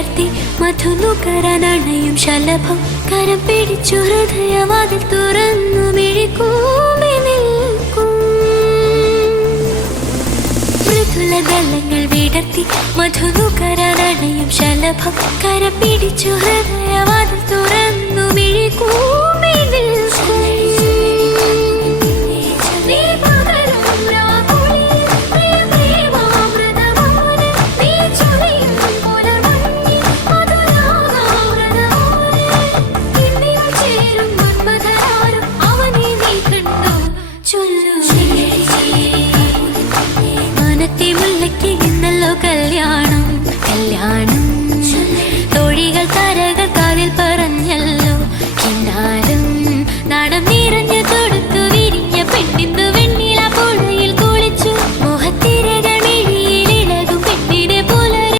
വിടർത്തി മധുനുകരാനണയും ശലഭം കരം പിടിച്ചു ഹൃദയവാതിൽ തുറന്നു മിഴിക്കൂമ്പി നിൽക്കും. മൃദുലദളങ്ങൾ വിടർത്തി മധുനുകരാനണയും ശലഭം കരം പിടിച്ചു ഹൃദയവാതിൽ തുറന്നു മിഴിക്കൂമ്പി